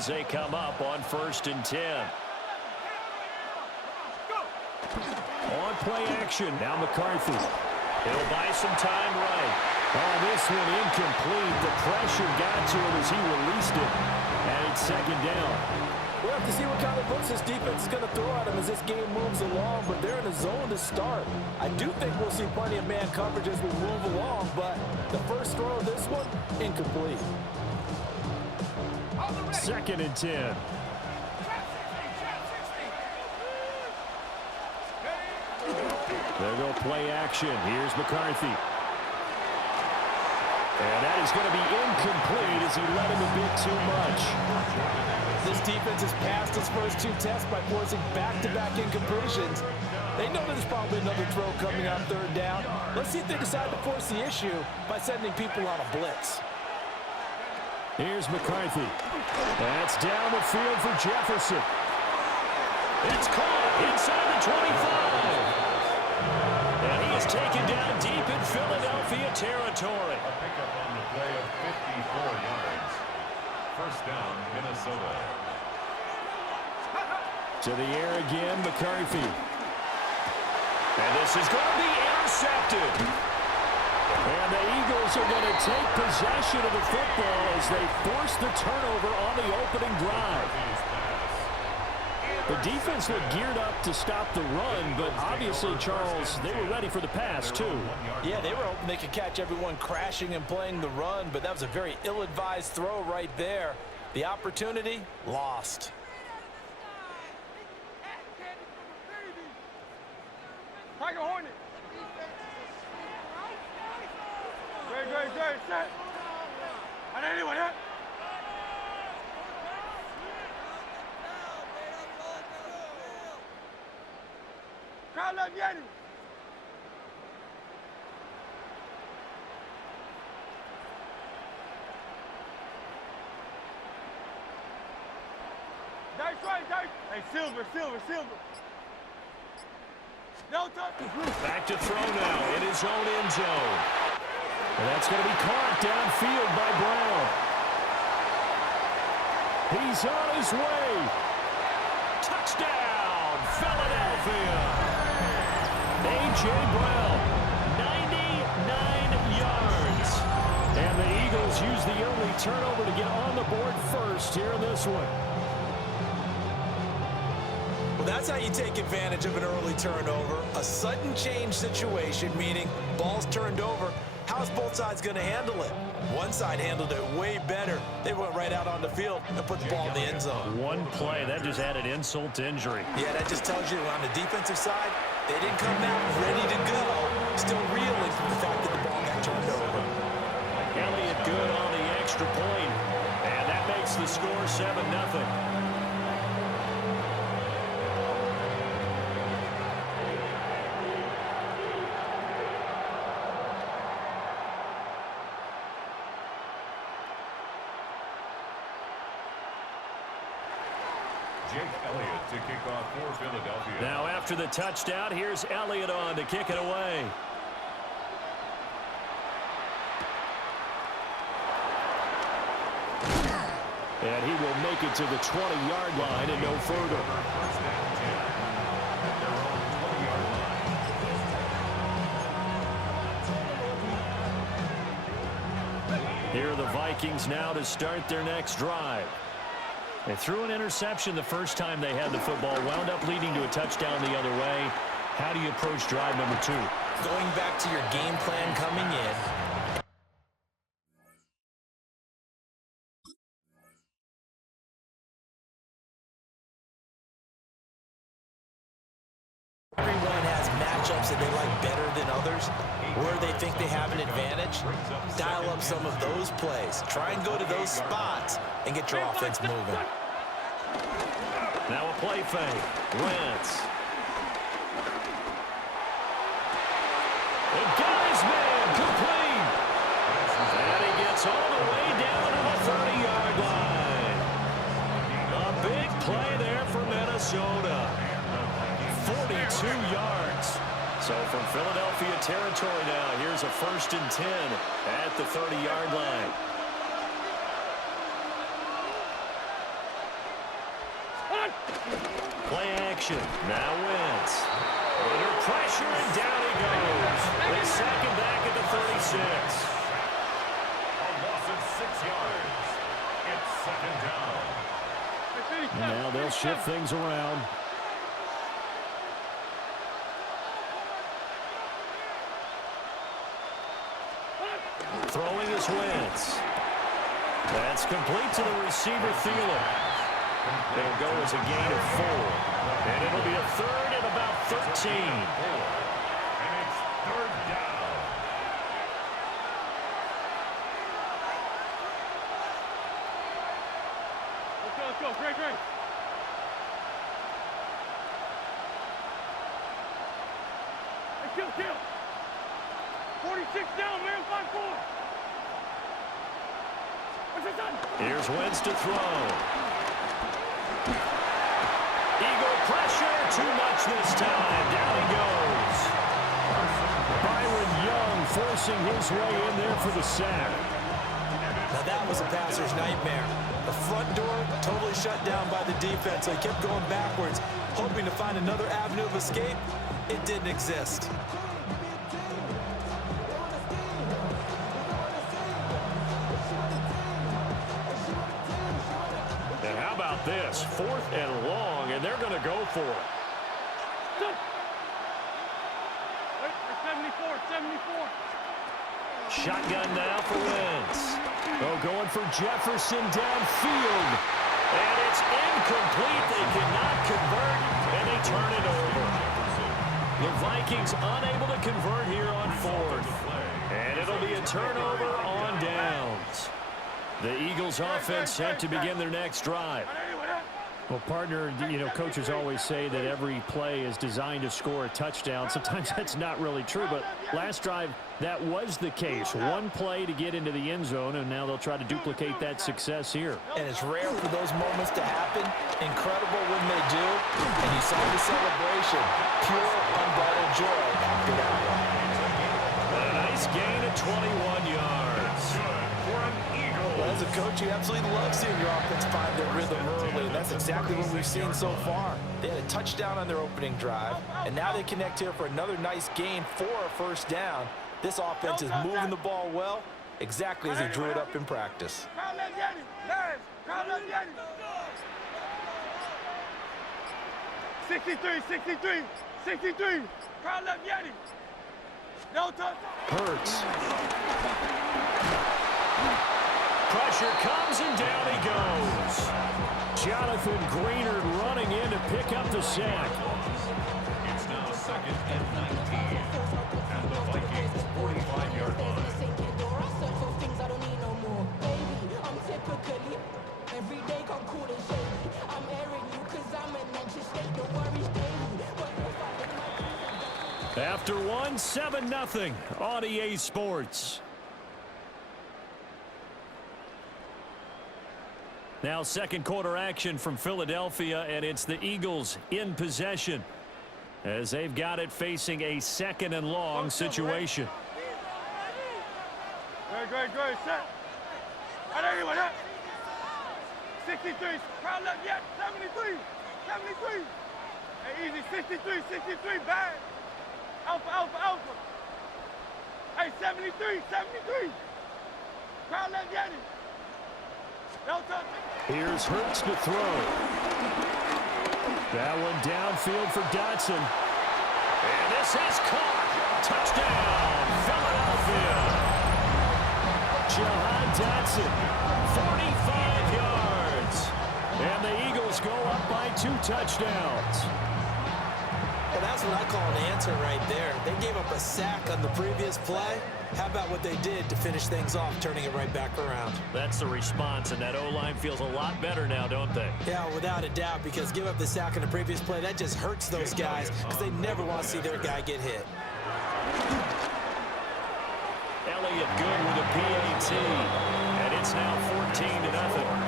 as they come up on 1st and 10. On play action. Now McCarthy. He'll buy some time right. Oh, this one incomplete. The pressure got to him as he released it. And it's 2nd down. We'll have to see what kind of looks this defense is going to throw at him as this game moves along, but they're in a zone to start. I do think we'll see plenty of man coverage as we move along, but the first throw of this one, incomplete. 2nd and 10. There go play action. Here's McCarthy. And that is going to be incomplete as he led him a bit too much. This defense has passed its first 2 tests by forcing back-to-back incompletions. They know there's probably another throw coming on 3rd down. Let's see if they decide to force the issue by sending people on a blitz. Here's McCarthy. That's down the field for Jefferson. It's caught inside the 25. And he is taken down deep in Philadelphia territory. A pickup on the play of 54 yards. 1st down, Minnesota. To the air again, McCarthy. And this is going to be intercepted. And the Eagles are going to take possession of the football as they force the turnover on the opening drive. The defense looked geared up to stop the run, but obviously, Charles, they were ready for the pass, too. Yeah, they were hoping they could catch everyone crashing and playing the run, but that was a very ill-advised throw right there. The opportunity, lost. Tiger Hornet. Great, set. I didn't anyone hit. Crowd left Yeti. Dice right. Hey, silver. No touch. Back to throw now in his own end zone. And that's going to be caught downfield by Brown. He's on his way. Touchdown, Philadelphia. A.J. Brown, 99 yards. And the Eagles use the early turnover to get on the board first here in this one. Well, that's how you take advantage of an early turnover. A sudden change situation, meaning ball's turned over. How's both sides going to handle it? One side handled it way better. They went right out on the field and put the ball in the end zone. One play, that just added insult to injury. Yeah, that just tells you on the defensive side, they didn't come out ready to go. Still reeling from the fact that the ball got turned over. Elliott good on the extra point. And that makes the score 7-0. Jake Elliott to kick off for Philadelphia. Now after the touchdown, here's Elliott on to kick it away. And he will make it to the 20-yard line and no further. First down, 10 at their own 20-yard line. Here are the Vikings now to start their next drive. They threw an interception the first time they had the football, wound up leading to a touchdown the other way. How do you approach drive number 2? Going back to your game plan coming in. Everyone has matchups that they like better than others, where they think they have an advantage. Dial up some of those plays. Try and go to those spots and get your offense moving. Now a play fake. Wentz. And got his man complete. And he gets all the way down to the 30-yard line. A big play there for Minnesota. 42 yards. So from Philadelphia territory now, here's a 1st and 10 at the 30-yard line. Play action. Now Wentz. Under pressure, and down he goes. The second back at the 36. A loss of 6 yards. It's second down. Now they'll shift things around. Throwing is Wentz. That's complete to the receiver, Thielen. It'll go as a gain of 4. And it'll be a third and about 13. And it's third down. Let's go. Great. Hey, kill. 46 down, man. 5-4. What's it done? Here's Wentz to throw. Eagle pressure. Too much this time. Down he goes. Byron Young forcing his way in there for the sack. Now that was a passer's nightmare. The front door totally shut down by the defense, so he kept going backwards, hoping to find another avenue of escape. It didn't exist. And how about this? 4th and long, and they're going to go for it. 74. Shotgun now for Wentz. Oh, going for Jefferson downfield. And it's incomplete. They cannot convert, and they turn it over. The Vikings unable to convert here on 4th. And it'll be a turnover on downs. The Eagles offense set to begin their next drive. Well, partner, coaches always say that every play is designed to score a touchdown. Sometimes that's not really true, but last drive, that was the case. One play to get into the end zone, and now they'll try to duplicate that success here. And it's rare for those moments to happen. Incredible when they do. And you saw the celebration. Pure, unbridled joy after that one. A nice gain of 21 yards. Well, as a coach, you absolutely love seeing your offense find their rhythm early, and that's exactly what we've seen so far. They had a touchdown on their opening drive, and now they connect here for another nice gain for a first down. This offense is moving the ball well, exactly as he drew it up in practice. 63. Crowd left Yeti. No touch. Hurts. Pressure comes, and down he goes. Jonathan Greenard running in to pick up the sack. It's now 2nd and 19. And the Vikings 45-yard line. After 1, 7-0 on EA Sports. Now second quarter action from Philadelphia, and it's the Eagles in possession as they've got it facing a 2nd and long situation. Great. Set. Out everyone, huh? 63. Crowd left yet. 73. Hey, easy. 63. Bad. Alpha. Hey, 73. Crowd left yet. No touch. Here's Hurts to throw. That one downfield for Dotson. And this is caught. Touchdown, Philadelphia. Jahan Dotson, 45 yards. And the Eagles go up by 2 touchdowns. Well, that's what I call an answer right there. They gave up a sack on the previous play. How about what they did to finish things off, turning it right back around? That's the response, and that O-line feels a lot better now, don't they? Yeah, without a doubt, because give up the sack on the previous play, that just hurts those guys because they never want to see their guy get hit. Elliott good with a PAT, and it's now 14-0.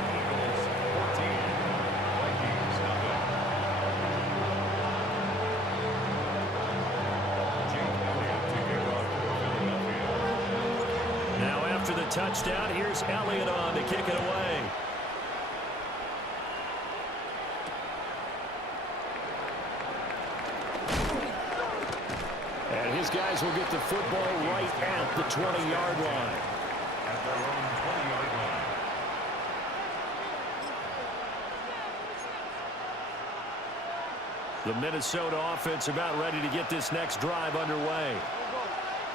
After the touchdown, here's Elliott on to kick it away. And his guys will get the football right at the 20-yard line. At their own 20-yard line. The Minnesota offense about ready to get this next drive underway.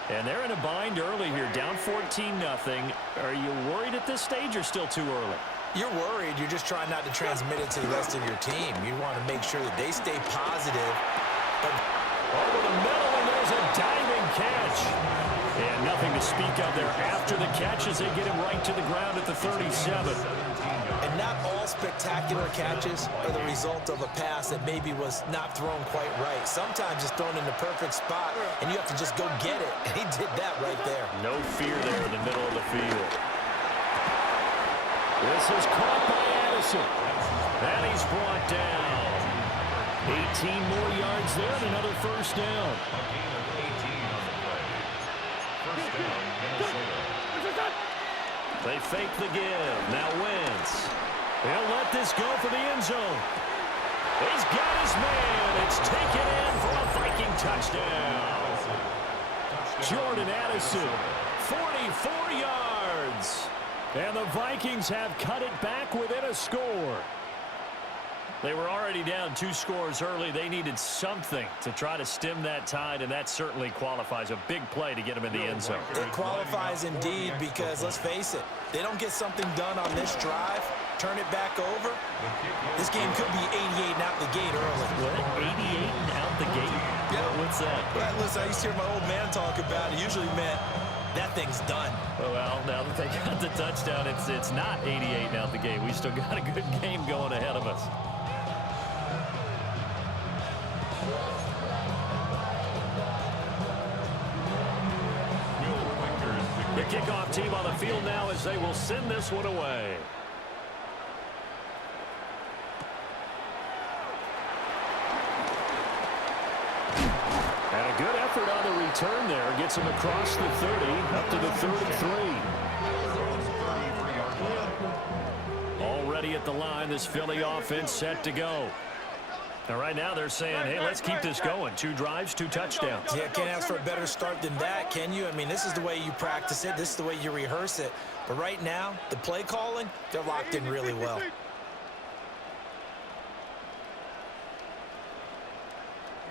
And they're in a bind early here, down 14-0. Are you worried at this stage or still too early? You're worried. You're just trying not to transmit it to the rest of your team. You want to make sure that they stay positive. But over the middle, and there's a diving catch. And nothing to speak of there after the catch as they get him right to the ground at the 37. And not all spectacular catches are the result of a pass that maybe was not thrown quite right. Sometimes it's thrown in the perfect spot, and you have to just go get it. And he did that right there. No fear there in the middle of the field. This is caught by Addison. And he's brought down. 18 more yards there and another first down. A gain of 18 on the play. First down, Minnesota. They fake the give. Now Wentz. He'll let this go for the end zone. He's got his man. It's taken in for a Viking touchdown. Jordan Addison, 44 yards. And the Vikings have cut it back within a score. They were already down 2 scores early. They needed something to try to stem that tide, and that certainly qualifies. A big play to get them in the end zone. It qualifies indeed because, let's face it, they don't get something done on this drive, turn it back over, this game could be 88 and out the gate early. What? 88 and out the gate? Yeah. What's that? Well, listen, I used to hear my old man talk about it. Usually meant that thing's done. Well, now that they got the touchdown, it's not 88 and out the gate. We still got a good game going ahead of us. The kickoff team on the field now as they will send this one away. And a good effort on the return there. Gets him across the 30, up to the 33. Already at the line, this Philly offense set to go. And right now they're saying, hey, let's keep this going. 2 drives, 2 touchdowns. Yeah, can't ask for a better start than that, can you? I mean, this is the way you practice it. This is the way you rehearse it. But right now, the play calling, they're locked in really well.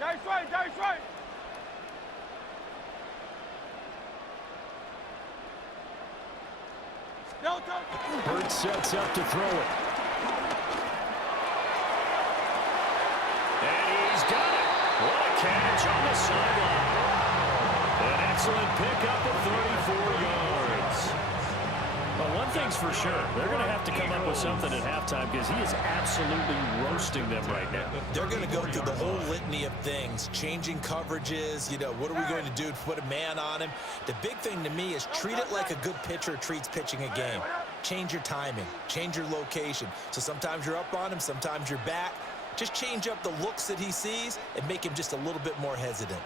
Dice right, dice right. Hurts sets up to throw it. And he's got it. What a catch on the sideline. An excellent pickup of 34 yards. Well, one thing's for sure. They're going to have to come up with something at halftime because he is absolutely roasting them right now. They're going to go through the whole litany of things, changing coverages, you know, what are we going to do to put a man on him? The big thing to me is treat it like a good pitcher treats pitching a game. Change your timing, change your location. So sometimes you're up on him, sometimes you're back. Just change up the looks that he sees and make him just a little bit more hesitant.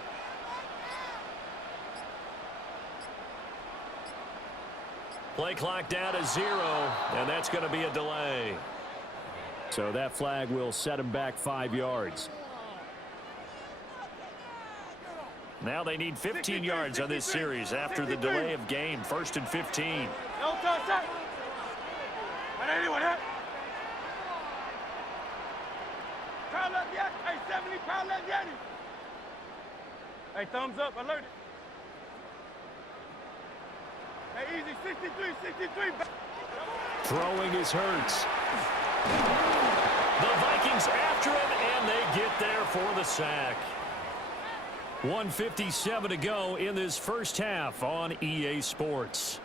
Play clock down to 0, and that's going to be a delay. So that flag will set him back 5 yards. Now they need 15 yards on this series after the delay of game. 1st and 15. No touch that. And anyone hit? Crowd left yet? Hey, 70, crowd left yet? Hey, thumbs up, alert. Hey, easy, 63. Throwing is Hurts. The Vikings after him, and they get there for the sack. 1:57 to go in this first half on EA Sports.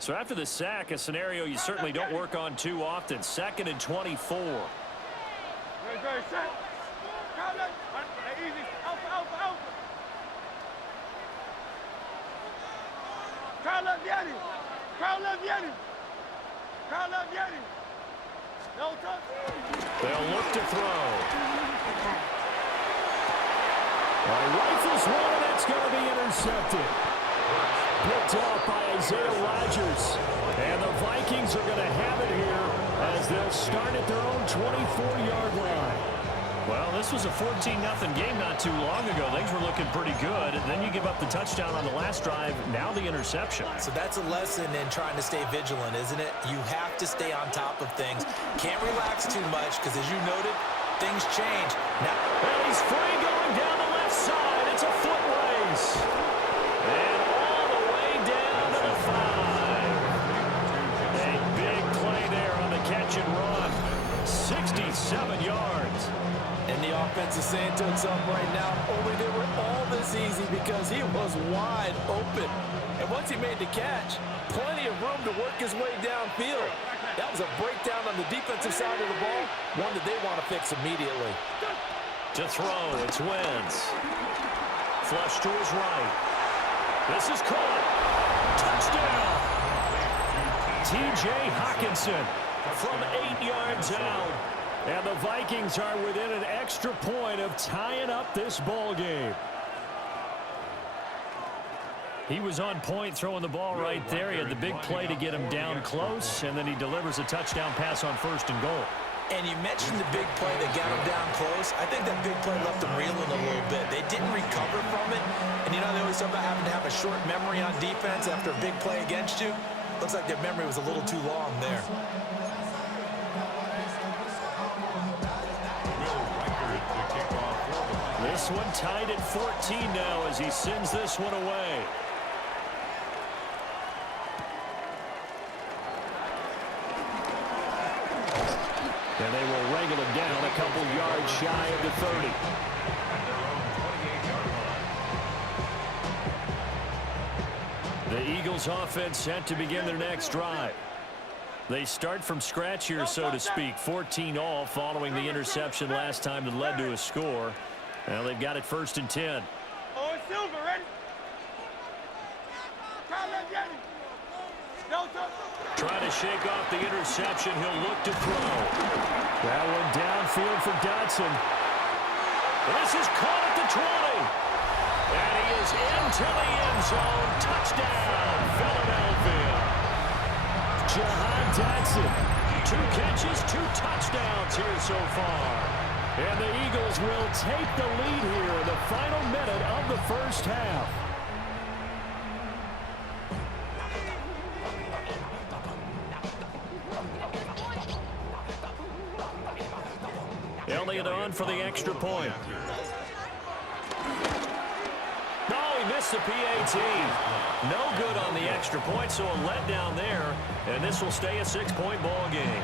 So after the sack, a scenario you certainly don't work on too often. 2nd and 24. Very, very set. Crowd left. Hey, easy, alpha. Crowd left Yeti. Crowd left Yeti. Crowd left Yeti. No touch. They'll look to throw. Rifles one, and that's going to be intercepted. Picked off by Isaiah Rodgers. And the Vikings are going to have it here as they'll start at their own 24-yard line. Well, this was a 14-0 game not too long ago. Things were looking pretty good. And then you give up the touchdown on the last drive. Now the interception. So that's a lesson in trying to stay vigilant, isn't it? You have to stay on top of things. Can't relax too much because, as you noted, things change. Now, and he's free going down the left side. It's a foot race. And all the way down to the 5. A big play there on the catch and run. 67 yards. And the offense is saying to itself right now, only they were all this easy because he was wide open. And once he made the catch, plenty of room to work his way downfield. That was a breakdown on the defensive side of the ball, one that they want to fix immediately. To throw, it's Wentz. Flush to his right. This is caught. Touchdown. T.J. Hockenson from 8 yards out. And the Vikings are within an extra point of tying up this ball game. He was on point throwing the ball right there. He had the big play to get him down close, and then he delivers a touchdown pass on 1st and goal. And you mentioned the big play that got him down close. I think that big play left them reeling a little bit. They didn't recover from it. And, you know, they always talk about having to have a short memory on defense after a big play against you. Looks like their memory was a little too long there. This one tied at 14 now as he sends this one away. And they will wrangle him down a couple yards shy of the 30. The Eagles offense set to begin their next drive. They start from scratch here, so to speak. 14-all following the interception last time that led to a score. Well, they've got it 1st and 10. Oh, it's Silver, ready? Trying to shake off the interception. He'll look to throw. That one downfield for Dotson. This is caught at the 20. And he is into the end zone. Touchdown, Philadelphia. Jahan Dotson. 2 catches, 2 touchdowns here so far. And the Eagles will take the lead here in the final minute of the first half. Elliott on for the extra point. No, he missed the PAT. No good on the extra point, so a letdown there. And this will stay a 6-point ball game.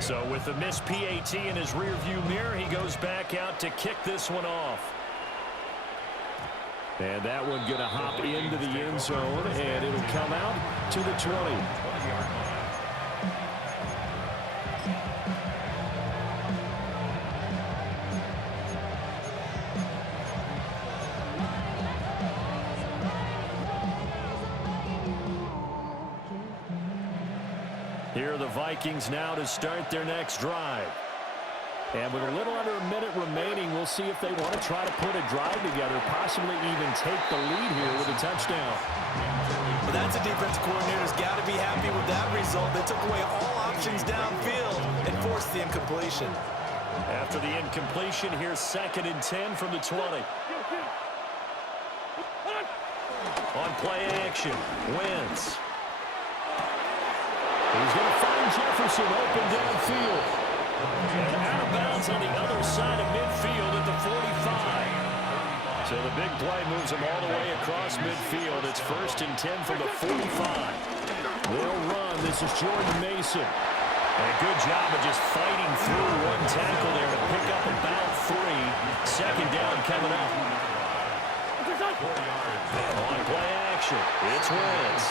So with the missed PAT in his rearview mirror, he goes back out to kick this one off. And that one going to hop into the end zone, and it'll come out to the 20. Here are the Vikings now to start their next drive. And with a little under a minute remaining, we'll see if they want to try to put a drive together, possibly even take the lead here with a touchdown. Well, that's a defense coordinator's got to be happy with that result. They took away all options downfield and forced the incompletion. After the incompletion, here's 2nd and 10 from the 20. On play action, Wentz. He's going to find Jefferson open downfield. And out of bounds on the other side of midfield at the 45. So the big play moves him all the way across midfield. It's 1st and 10 from the 45. They'll run. This is Jordan Mason. And a good job of just fighting through one tackle there to pick up about 3. 2nd down coming up. On play action, it's Wentz.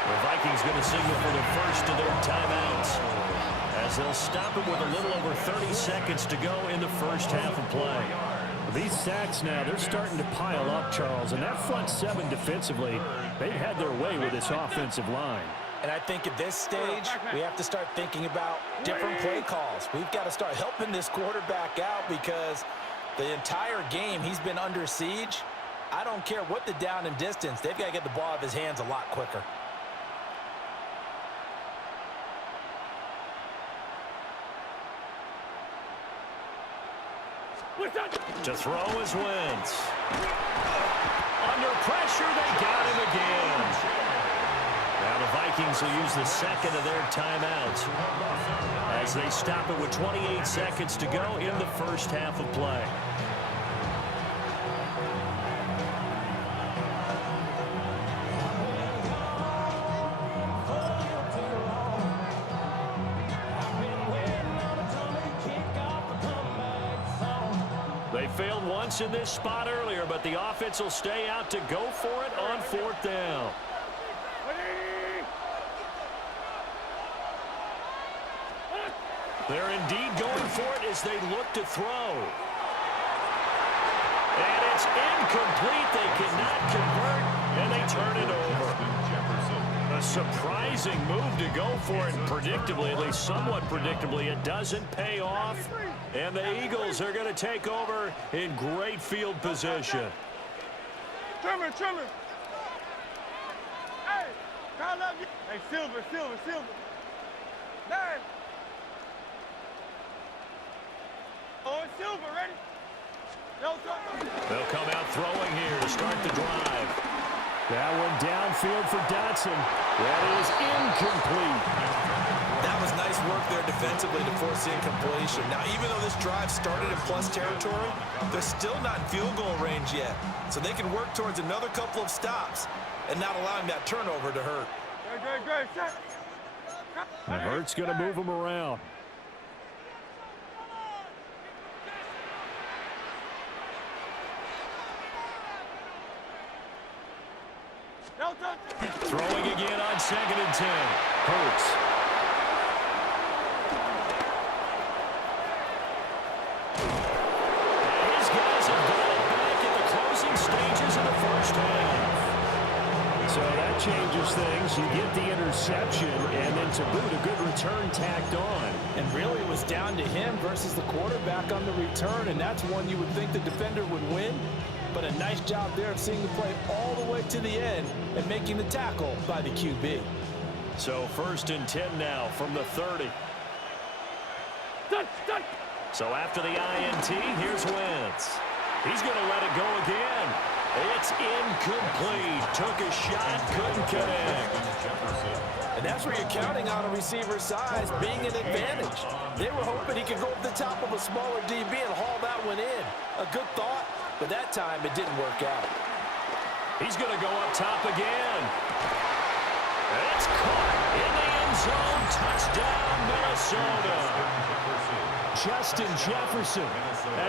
The Vikings going to signal for the first of their timeouts, as they'll stop it with a little over 30 seconds to go in the first half of play. These sacks now, they're starting to pile up, Charles, and that front 7 defensively, they've had their way with this offensive line. And I think at this stage, we have to start thinking about different play calls. We've got to start helping this quarterback out because the entire game he's been under siege. I don't care what the down and distance. They've got to get the ball out of his hands a lot quicker. To throw is Wentz. Under pressure, they got him again. Now the Vikings will use the second of their timeouts as they stop it with 28 seconds to go in the first half of play. They failed once in this spot earlier, but the offense will stay out to go for it on fourth down. They're indeed going for it as they look to throw. And it's incomplete. They cannot convert, and they turn it over. A surprising move to go for it, predictably, at least somewhat predictably. It doesn't pay off. And the Eagles are going to take over in great field position. Trimmer. Hey, call up. Hey, Silver. 9. Oh, it's Silver, ready? No, they'll come out throwing here to start the drive. That one downfield for Dotson. That is incomplete. That was nice work there defensively to force the incompletion. Now, even though this drive started in plus territory, they're still not in field goal range yet. So they can work towards another couple of stops and not allowing that turnover to hurt. Great. And Hurts going to move him around. Throwing again on 2nd and 10. Hurts. And his guys have got it back in the closing stages of the first half. So that changes things. You get the interception, and then to boot, a good return tacked on. And really it was down to him versus the quarterback on the return, and that's one you would think the defender would win. But a nice job there of seeing the play all the way to the end and making the tackle by the QB. So 1st and 10 now from the 30. So after the INT, here's Wentz. He's going to let it go again. It's incomplete. Took a shot, couldn't connect. And that's where you're counting on a receiver's size being an advantage. They were hoping he could go up the top of a smaller DB and haul that one in. A good thought, but that time it didn't work out. He's going to go up top again. It's caught in the end zone. Touchdown, Minnesota. Justin Jefferson.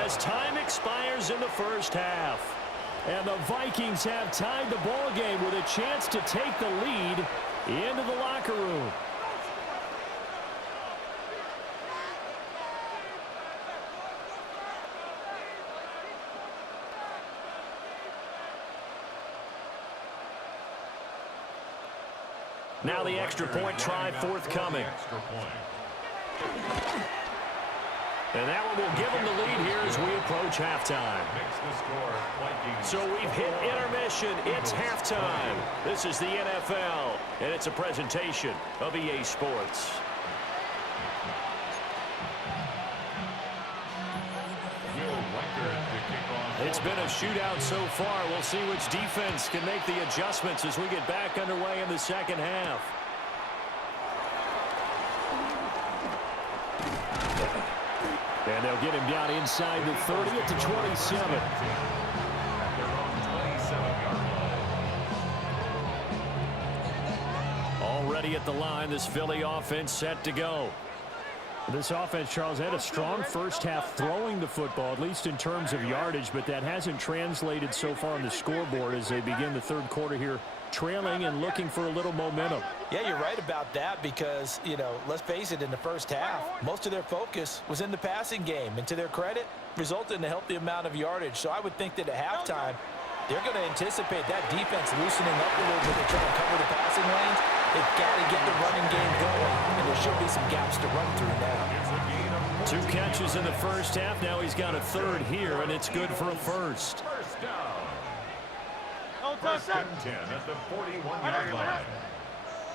As time expires in the first half. And the Vikings have tied the ball game with a chance to take the lead into the locker room. Now the extra point try forthcoming. And that one will give them the lead here as we approach halftime. So we've hit intermission. It's halftime. This is the NFL, and it's a presentation of EA Sports. It's been a shootout so far. We'll see which defense can make the adjustments as we get back underway in the second half. And they'll get him down inside the 30 at the 27. Already at the line, this Philly offense set to go. This offense, Charles, had a strong first half throwing the football, at least in terms of yardage, but that hasn't translated so far on the scoreboard as they begin the third quarter here, trailing and looking for a little momentum. Yeah, you're right about that because, you know, let's face it, in the first half, most of their focus was in the passing game. And to their credit, resulted in a healthy amount of yardage. So I would think that at halftime, they're going to anticipate that defense loosening up a little bit to try to cover the passing lanes. They've got to get the running game going, and there should be some gaps to run through now. 2 catches in the first half. Now he's got a third here, and it's good for a first. First down. No First touchdown. and 10 at the 41-yard line.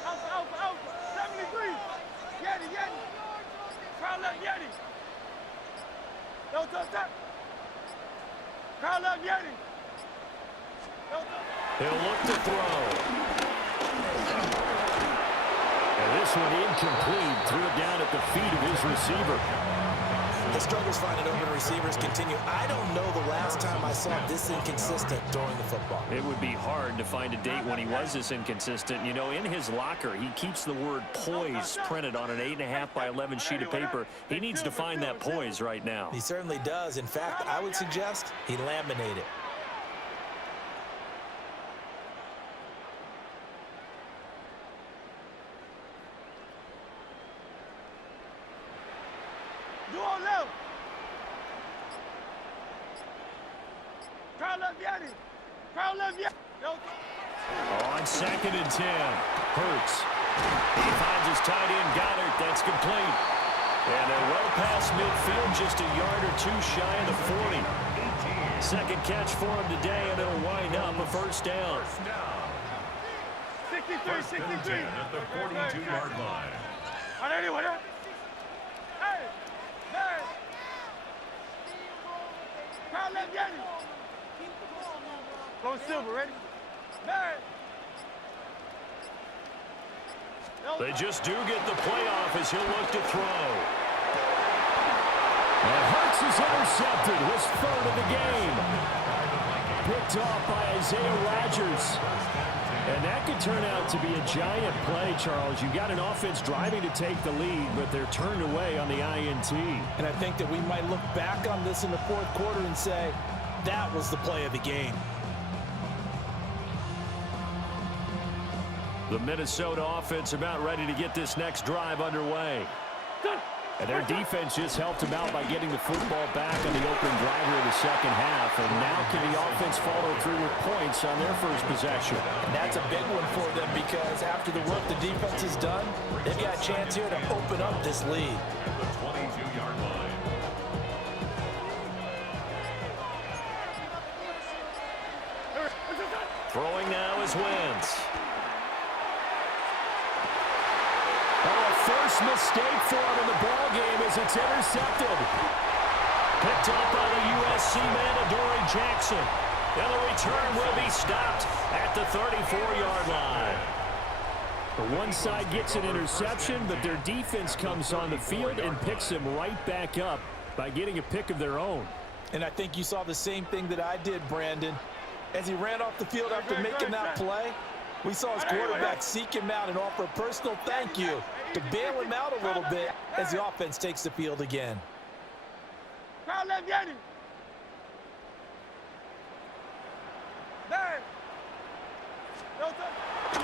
Out. 73. Yeti. Crowd left Yeti. No touchdown. Crowd left Yeti. No touchdown. He'll look to throw. And this one incomplete. Threw it down at the feet of his receiver. The struggles finding open receivers continue. I don't know the last time I saw this inconsistent throwing the football. It would be hard to find a date when he was this inconsistent. You know, in his locker, he keeps the word poise printed on an 8.5 by 11 sheet of paper. He needs to find that poise right now. He certainly does. In fact, I would suggest he laminate it. Do all left. Crowd left Yeti. Crowd left Yeti. No touchdown. On 2nd and 10, Hurts. He finds his tight end, Goddard. That's complete. And they're well past midfield, just a yard or 2 shy of the 40. Second catch for him today, and it'll wind up a first down. 63. First and 10 at the 42-yard line. Hey. Crowd left Yeti. Go Silver, ready? They just do get the playoff as he'll look to throw. And Hurts is intercepted, his third of the game. Picked off by Isaiah Rodgers. And that could turn out to be a giant play, Charles. You've got an offense driving to take the lead, but they're turned away on the INT. And I think that we might look back on this in the fourth quarter and say, that was the play of the game. The Minnesota offense about ready to get this next drive underway. And their defense just helped them out by getting the football back on the opening drive here in the second half. And now can the offense follow through with points on their first possession? And that's a big one for them because after the work the defense has done, they've got a chance here to open up this lead. At the 22-yard line. Throwing now is Wentz. First mistake for him in the ball game as it's intercepted. Picked up by the USC man, Adoree Jackson. And the return will be stopped at the 34-yard line. The one side gets an interception, but their defense comes on the field and picks them right back up by getting a pick of their own. And I think you saw the same thing that I did, Brandon. As he ran off the field after making that play, we saw his quarterback seek him out and offer a personal thank you to bail him out a little bit as the offense takes the field again. Crowd left Yeti.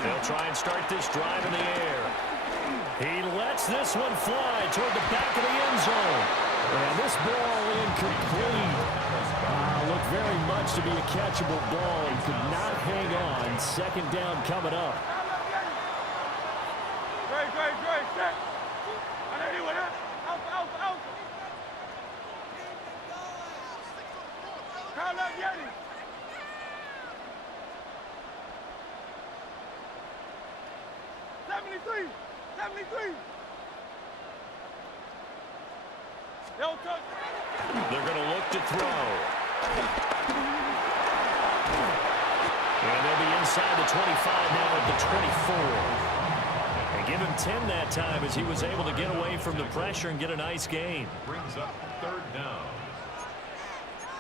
They'll try and start this drive in the air. He lets this one fly toward the back of the end zone. And this ball incomplete. Looked very much to be a catchable ball. He could not hang on. Second down coming up. Great, set. Out. Crowd left Yeti. No touch. They're going to look to throw. And they'll be inside the 25 now at the 24. And give him 10 that time as he was able to get away from the pressure and get a nice gain. Brings up third down.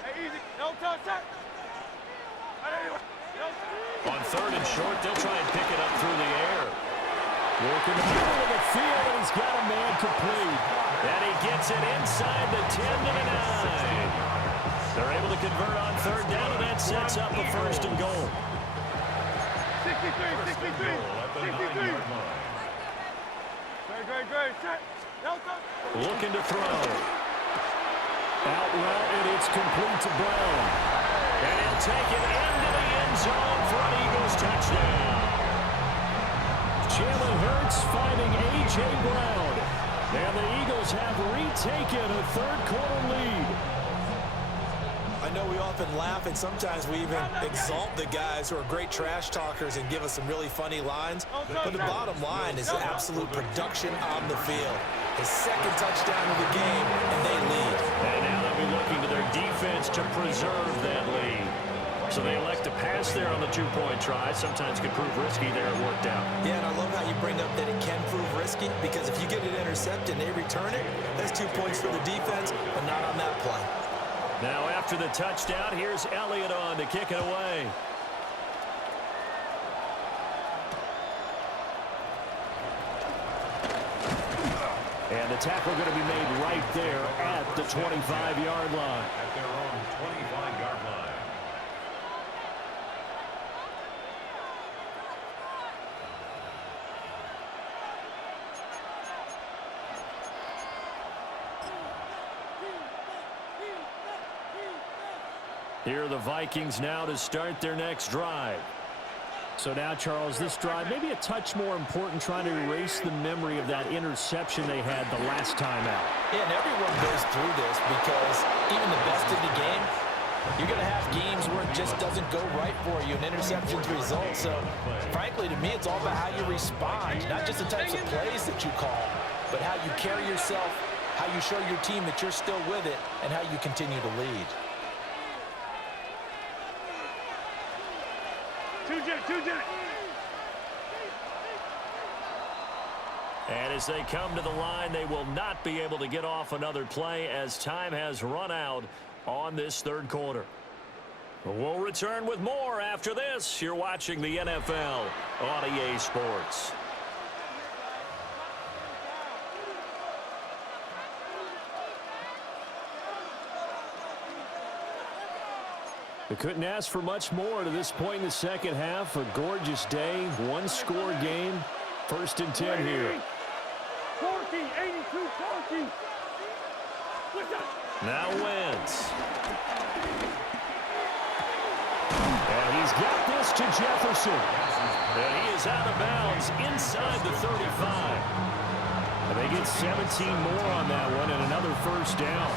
Hey, easy. No touch. On third and short, they'll try and pick it up through the air. Working the middle of the field, and he's got a man complete. And he gets it inside the 10 to the 9. They're able to convert on third down, and that sets up a first and goal. 63. Great. Set. No touch. Looking to throw. Out route, and it's complete to Brown. And he'll take it into the end zone for an Eagles touchdown. Jalen Hurts finding A.J. Brown. And the Eagles have retaken a third-quarter lead. I know we often laugh, and sometimes we even exalt the guys who are great trash talkers and give us some really funny lines. But the bottom line is absolute production on the field. His second touchdown of the game, and they lead. And now they'll be looking to their defense to preserve that lead. So they elect to pass there on the two-point try. Sometimes can prove risky there. It worked out. Yeah, and I love how you bring up that it can prove risky, because if you get it intercepted and they return it, that's 2 points for the defense, but not on that play. Now after the touchdown, here's Elliott on to kick it away. And the tackle going to be made right there at the 25-yard line. At their own 25-yard line. Here are the Vikings now to start their next drive. So now, Charles, this drive maybe a touch more important, trying to erase the memory of that interception they had the last time out. Yeah, and everyone goes through this, because even the best of the game, you're going to have games where it just doesn't go right for you, and interceptions result. So, frankly, to me, it's all about how you respond, not just the types of plays that you call, but how you carry yourself, how you show your team that you're still with it, and how you continue to lead. And as they come to the line, they will not be able to get off another play as time has run out on this third quarter. We'll return with more after this. You're watching the NFL on EA Sports. They couldn't ask for much more to this point in the second half. A gorgeous day, one-score game. 1st and 10 here. 14, 82, 14. Now Wentz. And he's got this to Jefferson. And he is out of bounds inside the 35. And they get 17 more on that one and another first down.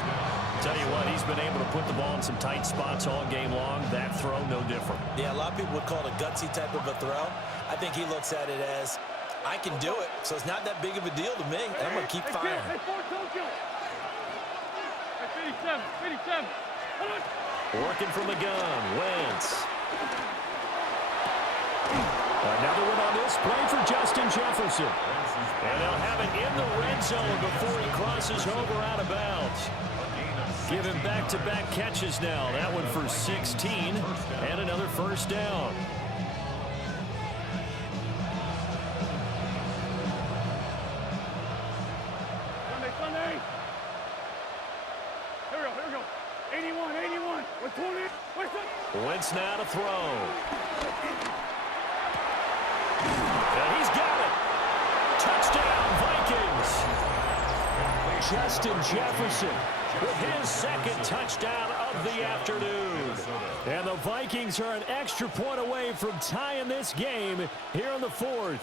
Tell you what, he's been able to put the ball in some tight spots all game long. That throw, no different. Yeah, a lot of people would call it a gutsy type of a throw. I think he looks at it as, I can do it, so it's not that big of a deal to me, and I'm going to keep firing. Hey, 57, 57. Working from the gun, Wentz. Another one on this play for Justin Jefferson. And they'll have it in the red zone before he crosses over out of bounds. Give him back-to-back catches now. That one for 16 and another first down. Sunday. Here we go. 81, 81. 120. Wentz now to throw. And he's got it. Touchdown, Vikings. Justin Jefferson with his second touchdown of the afternoon. And the Vikings are an extra point away from tying this game here in the 4th.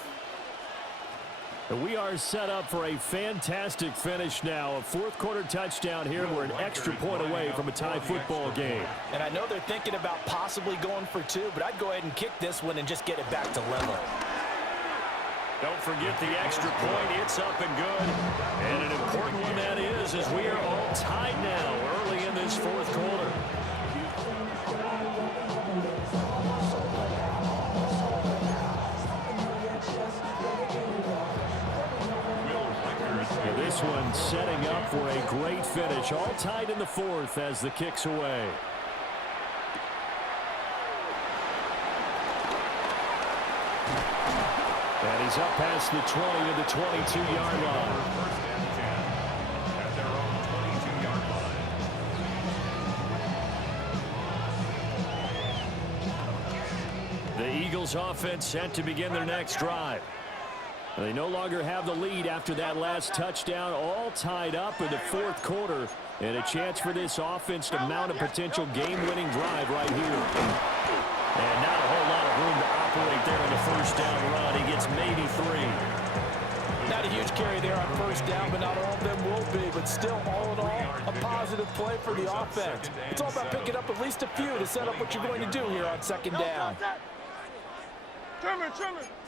We are set up for a fantastic finish now. A 4th quarter touchdown here. We're an extra point away from a tie football game. And I know they're thinking about possibly going for 2, but I'd go ahead and kick this one and just get it back to level. Don't forget the extra point. It's up and good. And an important one that is, as we are all tied now early in this 4th quarter. This one setting up for a great finish. All tied in the 4th as the kick's away. And he's up past the 20 to the 22-yard line. First and 10 at their own 22-yard line. The Eagles offense set to begin their next drive. They no longer have the lead after that last touchdown, all tied up in the 4th quarter, and a chance for this offense to mount a potential game-winning drive right here. And not a whole lot of room to operate there on the first down run. He gets maybe 3. Not a huge carry there on first down, but not all of them will be. But still, all in all, a positive play for the offense. It's all about picking up at least a few to set up what you're going to do here on second down. Trimmer,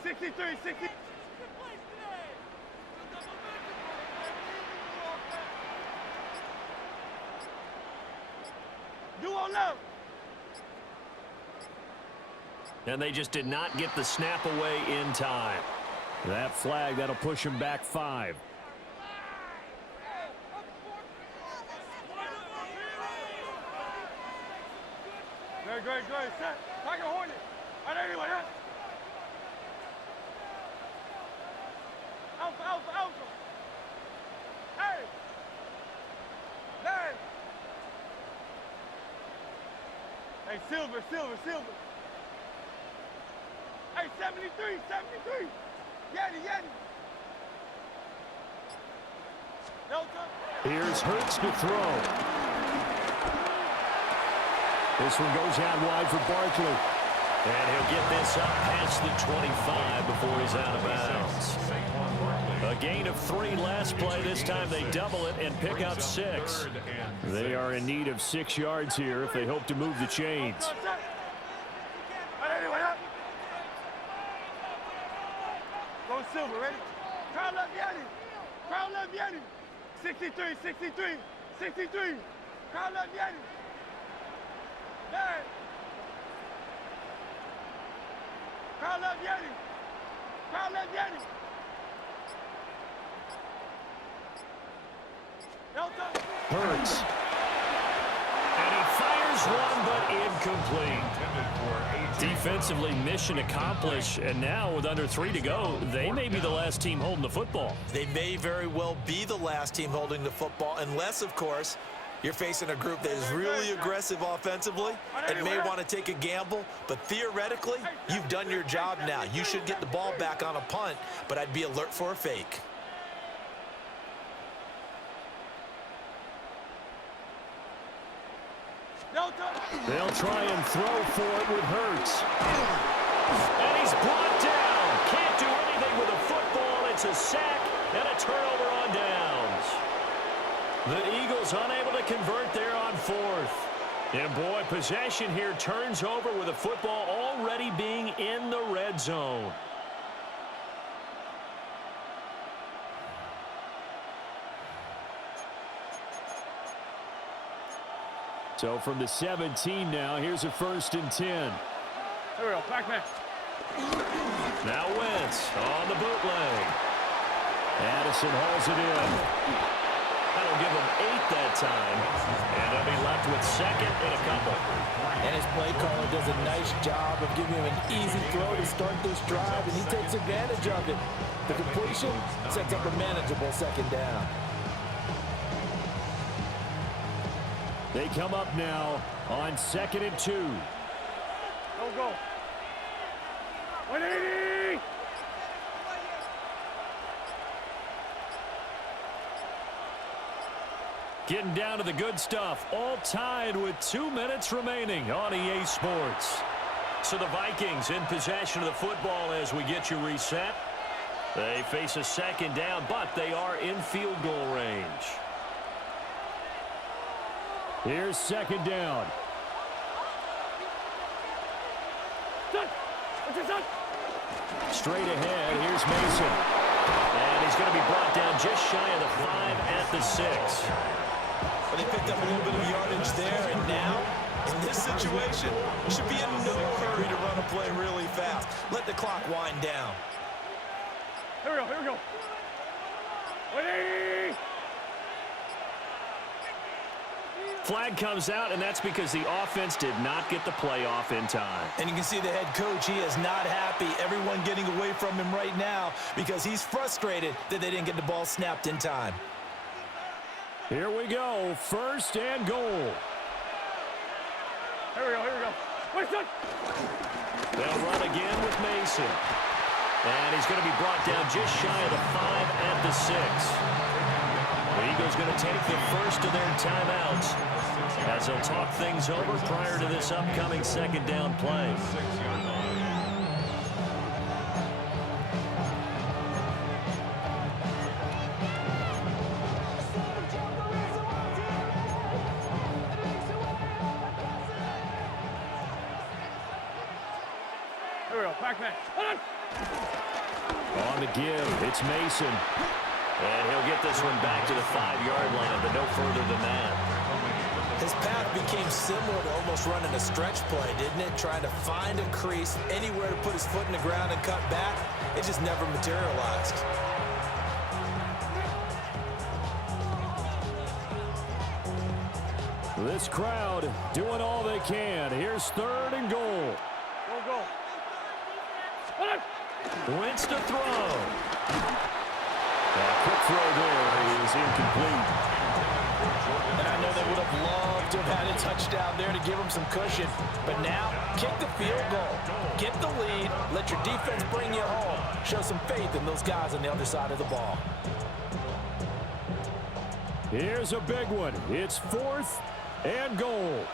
63, 60. Do on left. And they just did not get the snap away in time. That flag, that'll push him back 5. Great. Set. Tiger Hornet. Right anyway, huh? Alpha. Hey. Nine. Hey, Silver. Hey, 73. Yeti. Delta. Here's Hurts to throw. This one goes out wide for Barkley. And he'll get this up past the 25 before he's out of bounds. A gain of 3 last play. This time they double it and pick up 6. They are in need of 6 yards here if they hope to move the chains. Go Silver, ready? Crown left Yeti. 63. Crown left Yeti. 9. Crown left Yeti. Delta. Hurts. And he fires one, but incomplete. Defensively, mission accomplished. And now with under 3 to go, they may be the last team holding the football. They may very well be the last team holding the football, unless, of course, you're facing a group that is really aggressive offensively and may want to take a gamble. But theoretically, you've done your job now. You should get the ball back on a punt, but I'd be alert for a fake. They'll try and throw for it with Hurts. And he's brought down. Can't do anything with a football. It's a sack and a turnover on downs. The Eagles unable to convert there on 4th. And boy, possession here turns over with the football already being in the red zone. So from the 17 now, here's a 1st and 10. Here we go, Pac-Man. Now Wentz on the bootleg. Addison hauls it in. That'll give him 8 that time. And they'll be left with 2nd and a couple. And his play caller does a nice job of giving him an easy throw to start this drive, and he takes advantage of it. The completion sets up a manageable 2nd down. They come up now on 2nd and 2. Go. 180. Getting down to the good stuff. All tied with 2 minutes remaining on EA Sports. So the Vikings in possession of the football as we get you reset. They face a 2nd down, but they are in field goal range. Here's 2nd down. Straight ahead, here's Mason. And he's going to be brought down just shy of the 5 at the 6. But they picked up a little bit of yardage there, and now, in this situation, should be in no hurry to run a play really fast. Let the clock wind down. Here we go. 180. Flag comes out, and that's because the offense did not get the play off in time. And you can see the head coach, he is not happy. Everyone getting away from him right now because he's frustrated that they didn't get the ball snapped in time. Here we go, 1st and goal. Here we go. Winston. They'll run again with Mason. And he's going to be brought down just shy of the 5 at the 6. The Eagles going to take the first of their timeouts as they'll talk things over prior to this upcoming second down play. Here we go. Back man. Hold on. On the give, it's Mason. And he'll get this one back to the 5-yard line, but no further than that. His path became similar to almost running a stretch play, didn't it? Trying to find a crease, anywhere to put his foot in the ground and cut back. It just never materialized. This crowd doing all they can. Here's 3rd and goal. Go. Hold on. Wentz to throw. Quick throw there is incomplete. And I know they would have loved to have had a touchdown there to give them some cushion. But now, kick the field goal. Get the lead. Let your defense bring you home. Show some faith in those guys on the other side of the ball. Here's a big one. It's 4th and goal.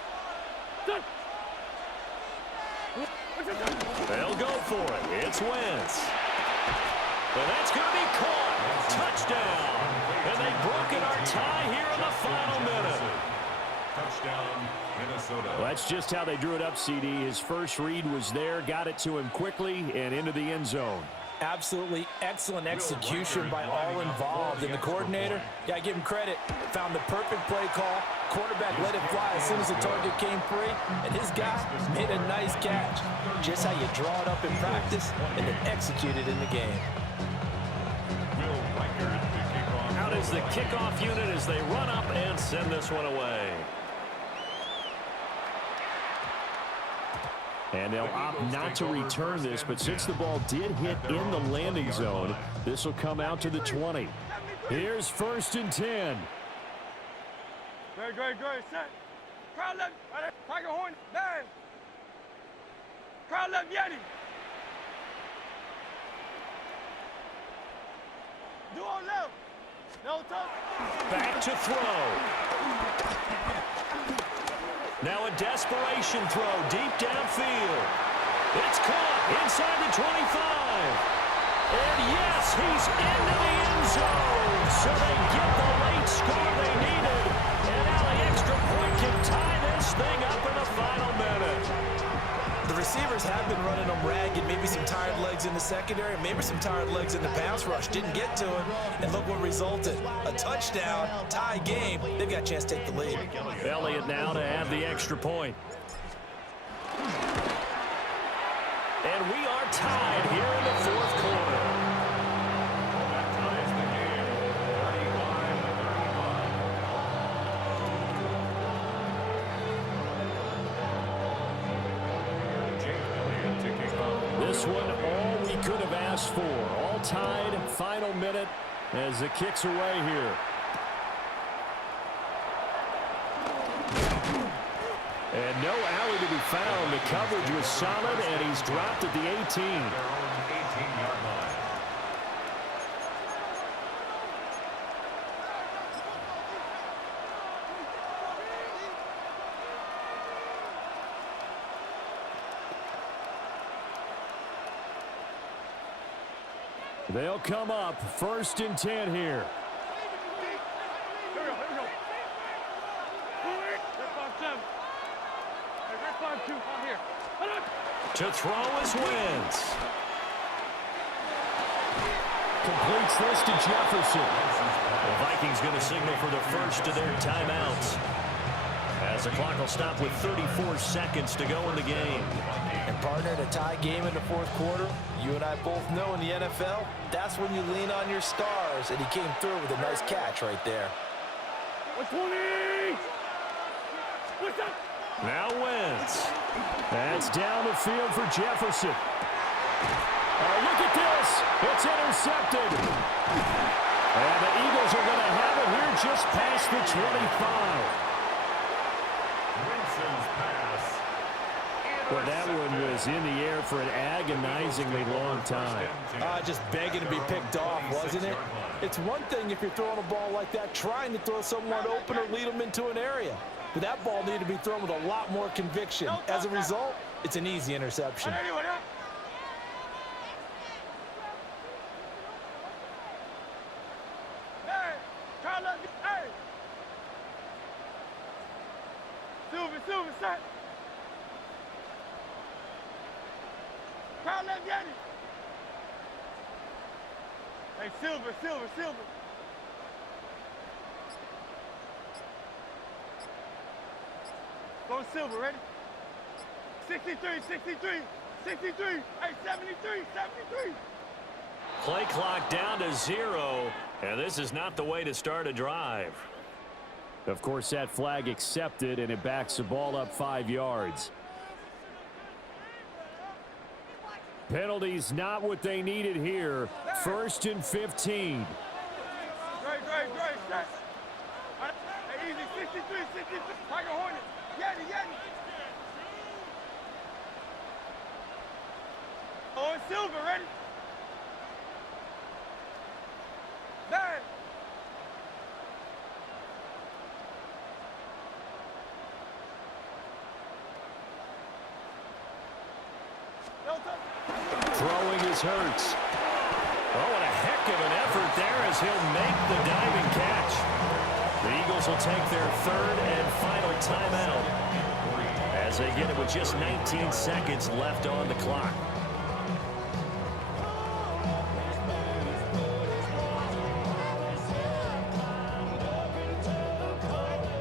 They'll go for it. It's Wentz. And that's going to be caught. Touchdown. And they've broken our tie here in the final minute. Touchdown, Minnesota. Well, that's just how they drew it up, CD. His first read was there, got it to him quickly, and into the end zone. Absolutely excellent execution by all involved. And the coordinator, got to give him credit, found the perfect play call. Quarterback let it fly as soon as the target came free. And his guy made a nice catch. Just how you draw it up in practice and then execute it in the game. Out is the kickoff unit as they run up and send this one away. And they'll opt not to return this, but since the ball did hit in the landing zone, this will come out to the 20. Here's 1st and 10. Great. Set. Crowd left. Tiger horn. Down. Crowd left. Yeti. Do on left. No touch. Back to throw. Now a desperation throw deep downfield. It's caught inside the 25. And yes, he's into the end zone. So they get the late score they needed. And now the extra point can tie this thing up in the final minute. The receivers have been running them ragged. Maybe some tired legs in the secondary, maybe some tired legs in the pass rush. Didn't get to him, and look what resulted. A touchdown, tie game. They've got a chance to take the lead. Elliott now to have the extra point. And we are tied here in the 4th quarter. That ties the game, 35-35. Jake Elliott to kick off. This one, all we could have asked for. All tied, final minute as it kicks away here. And no alley to be found. The coverage was solid, and he's dropped at the 18. Their own 18-yard line. They'll come up 1st and 10 here. Here we go. Red 5-7. Hey, red 5-2. On here. Hold on. To throw is Wentz. Completes this to Jefferson. The Vikings going to signal for the first of their timeouts, as the clock will stop with 34 seconds to go in the game. And partner, in a tie game in the 4th quarter, you and I both know in the NFL, that's when you lean on your stars, and he came through with a nice catch right there. 120. What's up? Now Wentz. That's down the field for Jefferson. Look at this. It's intercepted. And the Eagles are going to have it here just past the 25. Winston's pass. Well, that one was in the air for an agonizingly long time. Just begging to be picked off, wasn't it? It's one thing if you're throwing a ball like that, trying to throw someone open or lead them into an area. But that ball needed to be thrown with a lot more conviction. As a result, it's an easy interception. Silver, set. Crowd left, Yanni. Hey, Silver. Go Silver, ready? 63. Hey, 73. Play clock down to 0, and this is not the way to start a drive. Of course, that flag accepted, and it backs the ball up 5 yards. Penalties not what they needed here. 1st and 15. Great, set. Hey, easy, 63. Tiger Hornet. Yanni. Oh, it's Silver, ready? Bang. Throwing is Hurts. Oh, what a heck of an effort there as he'll make the diving catch. The Eagles will take their 3rd and final timeout as they get it with just 19 seconds left on the clock.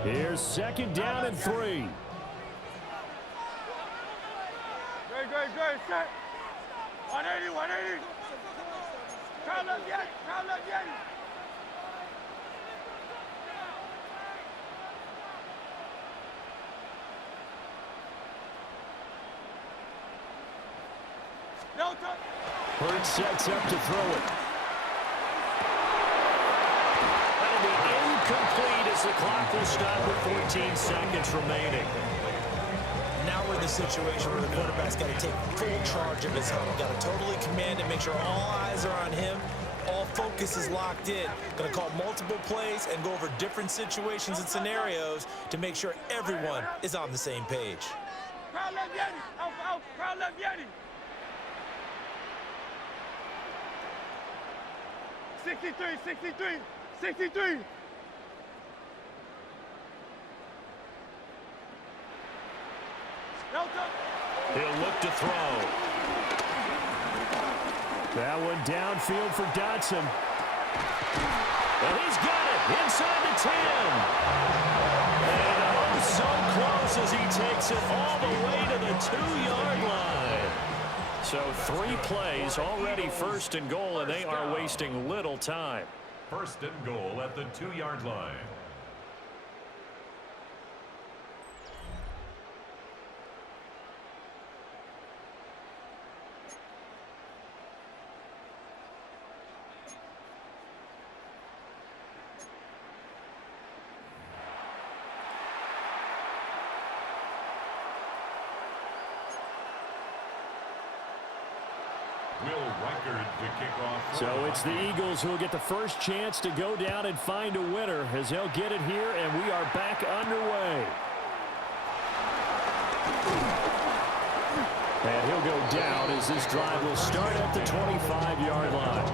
Here's 2nd down and 3. Great, set. 180. Crowd left, Yanni. Hurts sets up to throw it. That'll be incomplete as the clock will stop with 14 seconds remaining. Now we're in the situation where the quarterback's got to take full charge of his home. Got to totally command it, make sure all eyes are on him. All focus is locked in. Going to call multiple plays and go over different situations and scenarios to make sure everyone is on the same page. Crowd left, Yanni. Out. Crowd left, Yanni. 63. He'll look to throw. That one downfield for Dotson. And he's got it inside the 10. And oh, so close as he takes it all the way to the 2-yard line. So 3 plays already 1st and goal, and they are wasting little time. 1st and goal at the 2-yard line. So it's the Eagles who will get the first chance to go down and find a winner as they'll get it here, and we are back underway. And he'll go down as this drive will start at the 25-yard line.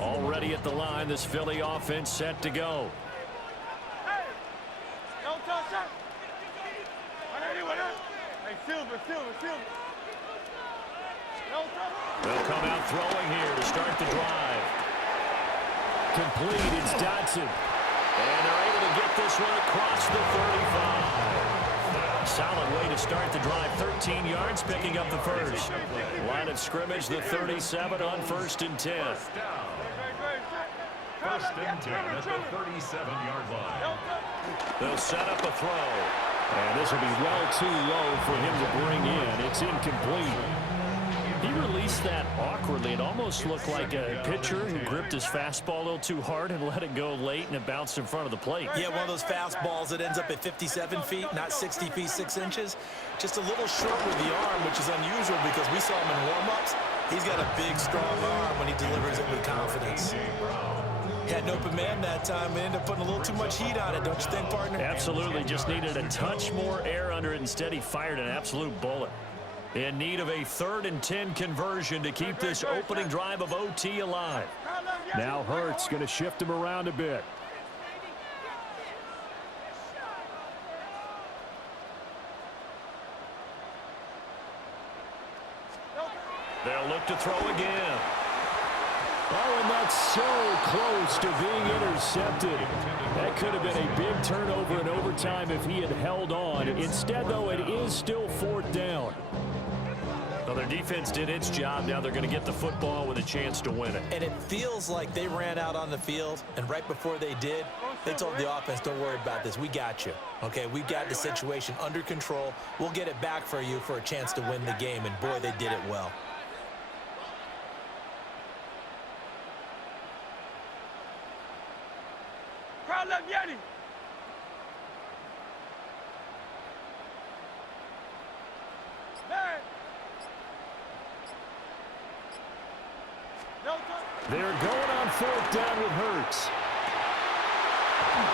Already at the line, this Philly offense set to go. They'll come out throwing here to start the drive. Complete, it's Dotson. And they're able to get this one across the 35. Solid way to start the drive. 13 yards, picking up the first. Line of scrimmage, the 37 on 1st and 10. 1st and 10 at the 37-yard line. They'll set up a throw. And this will be well too low for him to bring in. It's incomplete. He released that awkwardly. It almost looked like a pitcher who gripped his fastball a little too hard and let it go late, and it bounced in front of the plate. Yeah, one of those fastballs that ends up at 57 feet, not 60 feet, 6 inches. Just a little short with the arm, which is unusual because we saw him in warm-ups. He's got a big, strong arm when he delivers it with confidence. Had an open man that time and ended up putting a little too much heat on it, don't you think, partner? Absolutely. Just needed a touch more air under it. Instead, he fired an absolute bullet. In need of a 3rd and 10 conversion to keep this opening drive of OT alive. Now Hurts going to shift him around a bit. They'll look to throw again. Oh, and that's so close to being intercepted. That could have been a big turnover in overtime if he had held on. Instead, though, it is still 4th down. Well, their defense did its job. Now they're going to get the football with a chance to win it. And it feels like they ran out on the field, and right before they did, they told the offense, don't worry about this. We got you. Okay, we've got the situation under control. We'll get it back for you for a chance to win the game, and boy, they did it well. Crowd left Yeti. Man. No touch. They're going on 4th down with Hurts.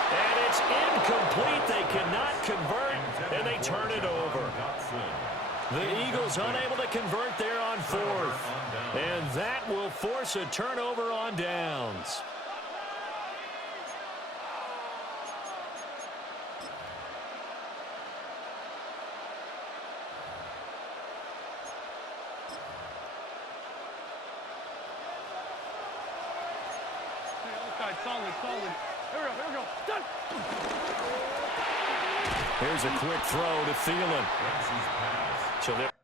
And it's incomplete. They cannot convert, and they turn it over. The Eagles unable to convert there on 4th. And that will force a turnover on downs. Solid. Here we go. Done. Here's a quick throw to Thielen. So they're